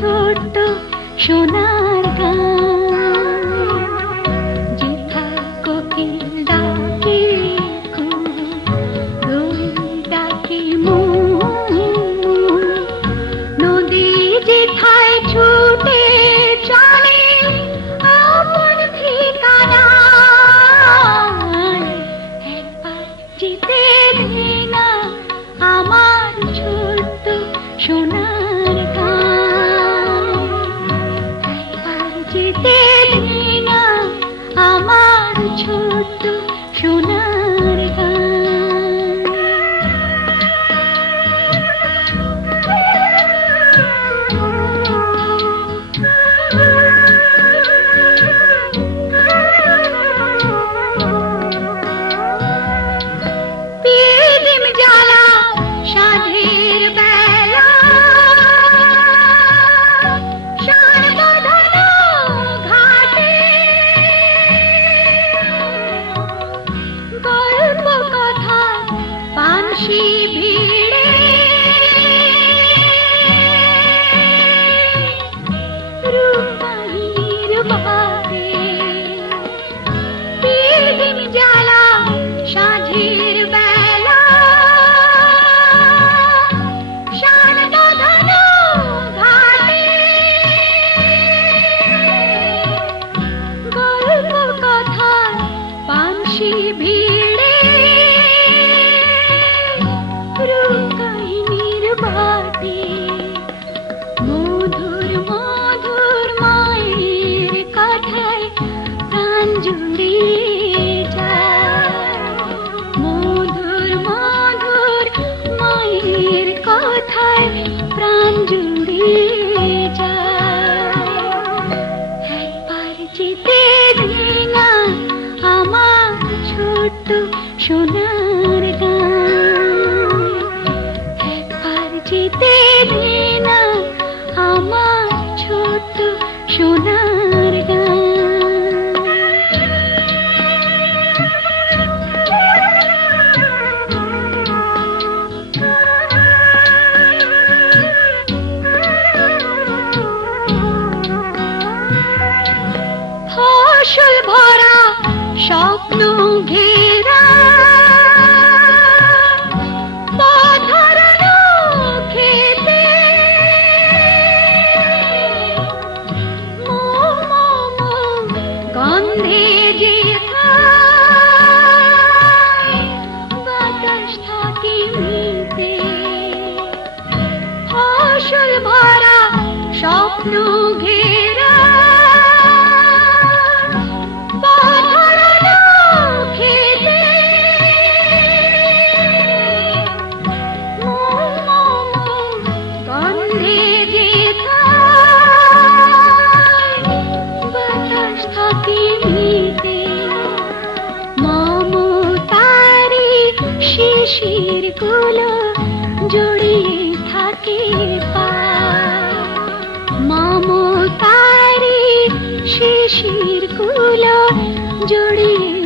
ছোট্ট সোনার গান। যেথায় কোকিল ডাকে কুহু, দোল ডাকে মুহু, নদী যেথায় ছুটে চলে আপন ঠিকানায়। একবার যেতে দে না আমার ছোট্ট সোনার গান। একবার যেতে দে না আমার ছোট্ট সোনার গান। পিদিম জ্বালা সাধের বেলা, শান বাঁধানো ঘাটে, গল্প কথা পানসি ভিড়ে, রূপবাহিনীর বারে। পিদিম জ্বালা সাঁঝের বেলা, শান বাঁধানো ঘাটে, গল্প কথা পানসি ভিড়ে, রূপকাহিনীর বাটে। মধুর মধুর মায়ের কথায় প্রাণ জুড়িয়ে যায়। মধুর মধুর মায়ের কথায় প্রাণ জুড়িয়ে যায়। একবার যেতে দে না আমার ছোট্ট সোনার গান। একবার যেতে দে না আমার ছোট্ট সোনার গান। ফসল ভরা স্বপ্ন ঘেরা, পথ হারানো খেতে, মোহ মোহ মোহ গন্ধে যেথায় বাতাস থাকে মিতে। ফসল ভরা স্বপ্ন ঘেরা, পথ হারানো খেতে, মোহ মোহ মোহ গন্ধে যেথায় বাতাস থাকে মিতে। মমতারি শিশির গুলো জড়িয়ে থাকে পায়। মমতারি শিশির গুলো জড়িয়ে